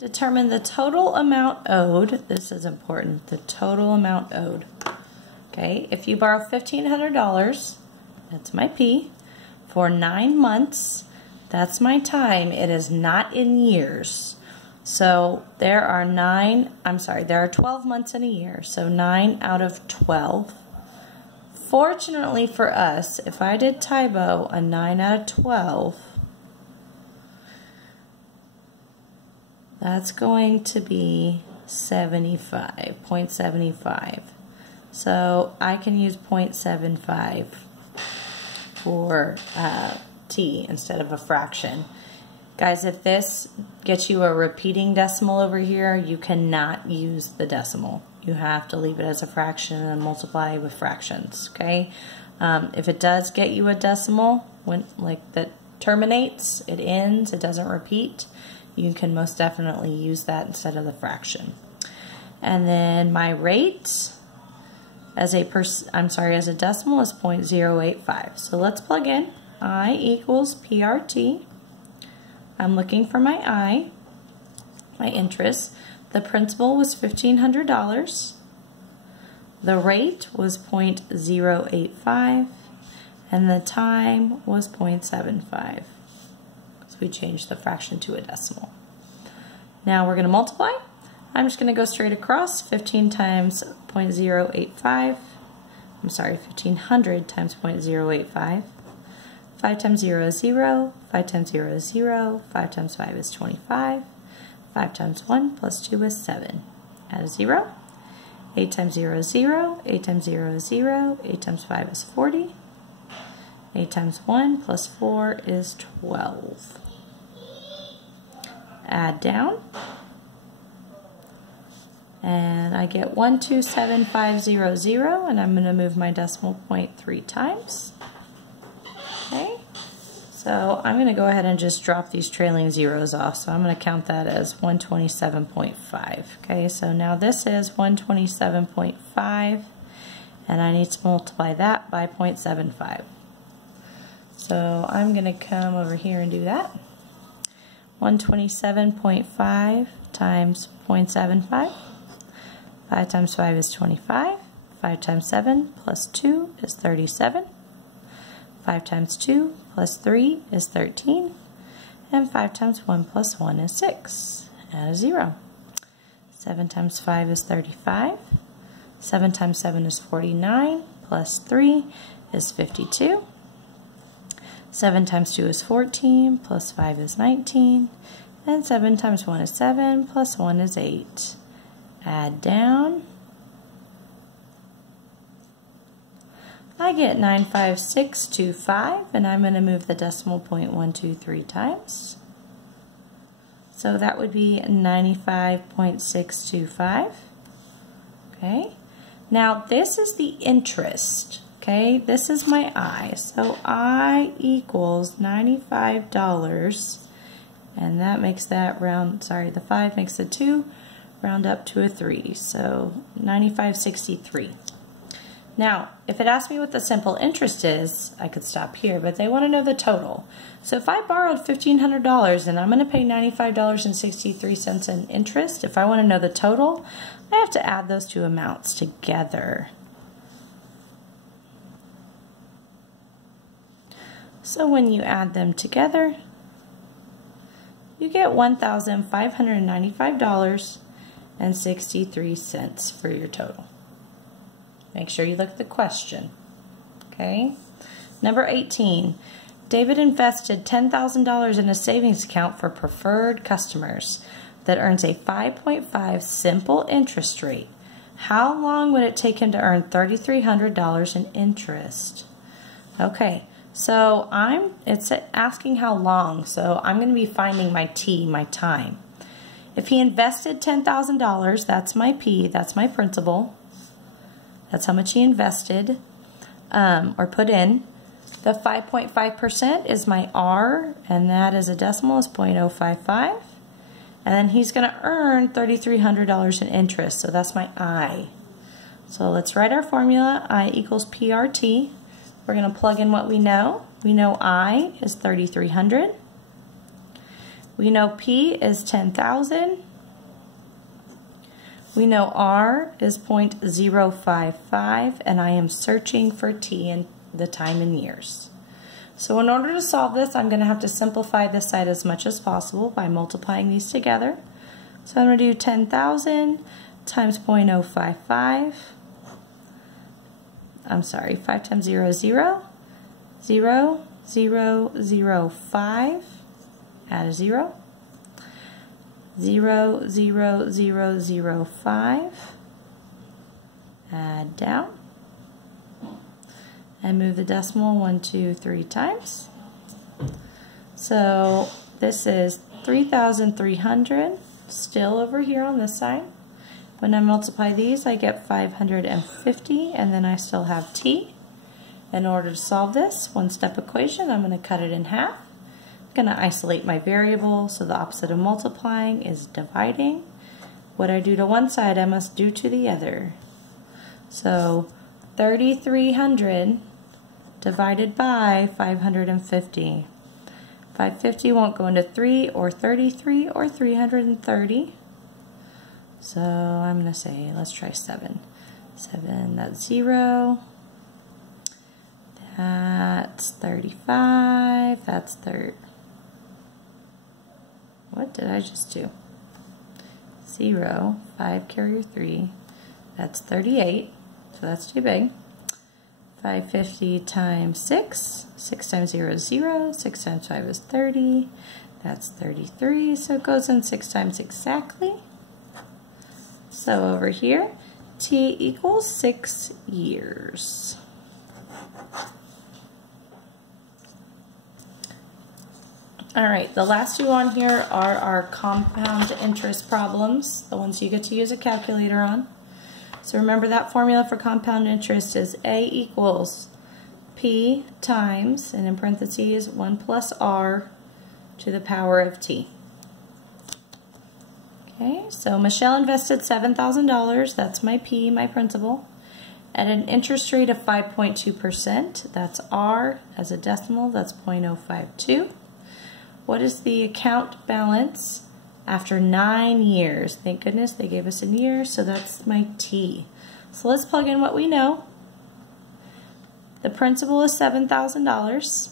Determine the total amount owed. This is important, the total amount owed. Okay, if you borrow $1,500, that's my P, for 9 months, that's my time. It is not in years. So there are 12 months in a year, so 9 out of 12. Fortunately for us, if I did Tybo, a 9 out of 12, that's going to be 0.75. So I can use 0.75 for T instead of a fraction. Guys, if this gets you a repeating decimal over here, you cannot use the decimal. You have to leave it as a fraction and multiply with fractions, okay? If it does get you a decimal, that terminates, it ends, it doesn't repeat, you can most definitely use that instead of the fraction. And then my rate as a decimal is 0.085. So let's plug in I equals PRT. I'm looking for my I, my interest. The principal was $1,500. The rate was 0.085, and the time was 0.75. So we changed the fraction to a decimal. Now we're going to multiply. I'm just going to go straight across. 15 times 0.085. 1,500 times 0.085. 5 times 0 is 0. 5 times 0 is 0. 5 times 5 is 25. 5 times 1 plus 2 is 7. Add a 0. 8 times 0 is 0. 8 times 0 is 0. 8 times 5 is 40. 8 times 1 plus 4 is 12. Add down. And I get 127,500, and I'm going to move my decimal point 3 times. Okay, so I'm going to go ahead and just drop these trailing zeros off. So I'm going to count that as 127.5. Okay, so now this is 127.5, and I need to multiply that by 0.75. So I'm going to come over here and do that. 127.5 times 0.75. 5 times 5 is 25. 5 times 7 plus 2 is 37. 5 times 2 plus 3 is 13. And 5 times 1 plus 1 is 6. Add a 0. 7 times 5 is 35. 7 times 7 is 49. Plus 3 is 52. 7 times 2 is 14. Plus 5 is 19. And 7 times 1 is 7. Plus 1 is 8. Add down. I get 95625, and I'm going to move the decimal point 1, 2, 3 times. So that would be 95.625. Okay. Now this is the interest. Okay. This is my I. So I equals $95, and that makes that round. Sorry, the 5 makes a 2. Round up to a 3, so 95.63. Now, if it asks me what the simple interest is, I could stop here, but they want to know the total. So if I borrowed $1,500 and I'm going to pay $95.63 in interest, if I want to know the total, I have to add those two amounts together. So when you add them together, you get $1,595.63 for your total. Make sure you look at the question. Okay. Number 18. David invested $10,000 in a savings account for preferred customers that earns a 5.5 simple interest rate. How long would it take him to earn $3,300 in interest? Okay. So it's asking how long. So I'm going to be finding my T, my time. If he invested $10,000, that's my P, that's my principal. That's how much he invested or put in. The 5.5% is my R, and that is a decimal, is 0.055. And then he's going to earn $3,300 in interest, so that's my I. So let's write our formula. I equals PRT. We're going to plug in what we know. We know I is $3,300. We know P is $10,000. We know R is 0.055, and I am searching for T in the time in years. So in order to solve this, I'm going to have to simplify this side as much as possible by multiplying these together. So I'm going to do 10,000 times 0.055. I'm sorry, 5 times 0 is 0. 0, 0, 0, 5. Add a 0. 0, 0, 0, 0, 5. Add down. And move the decimal 1, 2, 3 times. So this is 3,300, still over here on this side. When I multiply these, I get 550, and then I still have T. In order to solve this one-step equation, I'm going to cut it in half. I'm going to isolate my variable, so the opposite of multiplying is dividing. What I do to one side, I must do to the other. So 3,300 divided by 550. 550 won't go into 3 or 33 or 330. So I'm going to say, let's try 7. 7, that's 0. That's 35. That's what did I just do? 0, 5 carrier 3. That's 38. So that's too big. 550 times 6. 6 times 0 is 0. 6 times 5 is 30. That's 33. So it goes in 6 times exactly. So over here, T equals 6 years. Alright, the last two on here are our compound interest problems, the ones you get to use a calculator on. So remember that formula for compound interest is A equals P times, and in parentheses, 1 plus R to the power of T. Okay, so Michelle invested $7,000, that's my P, my principal, at an interest rate of 5.2%. That's R as a decimal, that's 0.052. What is the account balance after 9 years? Thank goodness they gave us a year, so that's my T. So let's plug in what we know. The principal is $7,000.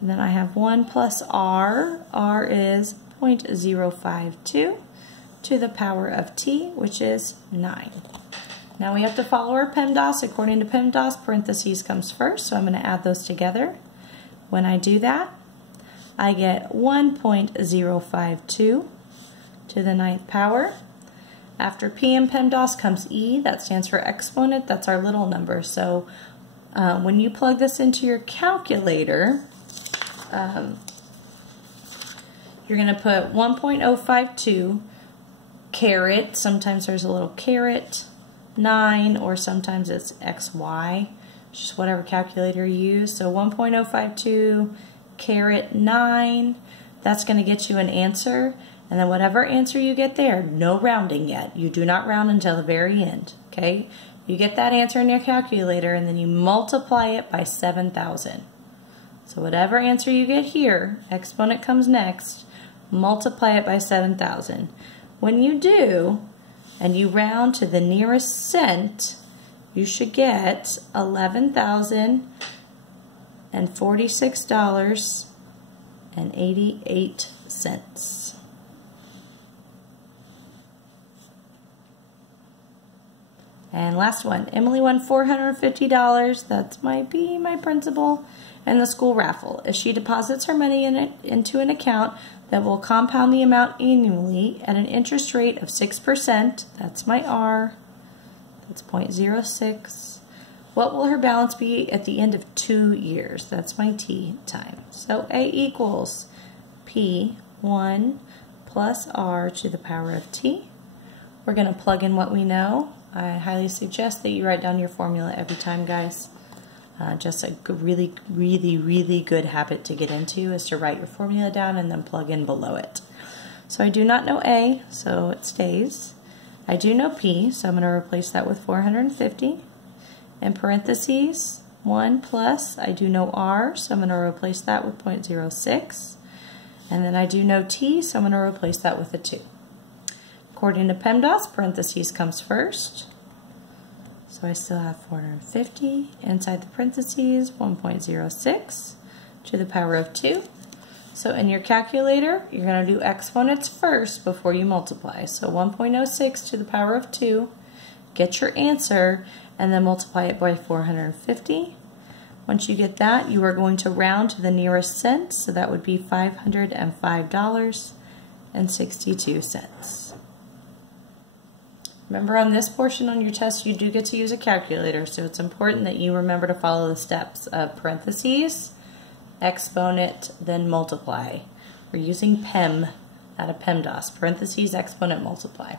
And then I have 1 plus R. R is 0.052 to the power of T, which is 9. Now we have to follow our PEMDAS. According to PEMDAS, parentheses comes first, so I'm going to add those together. When I do that, I get 1.052 to the 9th power. After P in PEMDAS comes E, that stands for exponent, that's our little number. So when you plug this into your calculator, you're going to put 1.052 caret, sometimes there's a little caret, 9, or sometimes it's XY, just whatever calculator you use. So 1.052 caret 9, that's going to get you an answer, and then whatever answer you get there, no rounding yet. You do not round until the very end, okay? You get that answer in your calculator, and then you multiply it by 7,000. So whatever answer you get here, exponent comes next, multiply it by 7,000. When you do, and you round to the nearest cent, you should get $11,046.88. And last one, Emily won $450. That's my B, my principal, and the school raffle. If she deposits her money into an account that will compound the amount annually at an interest rate of 6%, that's my R, that's 0.06. What will her balance be at the end of 2 years? That's my T time. So A equals P1 plus R to the power of T. We're going to plug in what we know. I highly suggest that you write down your formula every time, guys. Just a really, really, really good habit to get into is to write your formula down and then plug in below it. So I do not know A, so it stays. I do know P, so I'm going to replace that with 450. In parentheses, 1 plus, I do know R, so I'm going to replace that with 0.06. And then I do know T, so I'm going to replace that with a 2. According to PEMDAS, parentheses comes first. So I still have 450 inside the parentheses, 1.06 to the power of 2. So in your calculator, you're going to do exponents first before you multiply. So 1.06 to the power of 2, get your answer, and then multiply it by 450. Once you get that, you are going to round to the nearest cent, so that would be $505.62. Remember, on this portion on your test, you do get to use a calculator, so it's important that you remember to follow the steps of parentheses, exponent, then multiply. We're using PEM, not a PEMDAS, parentheses, exponent, multiply.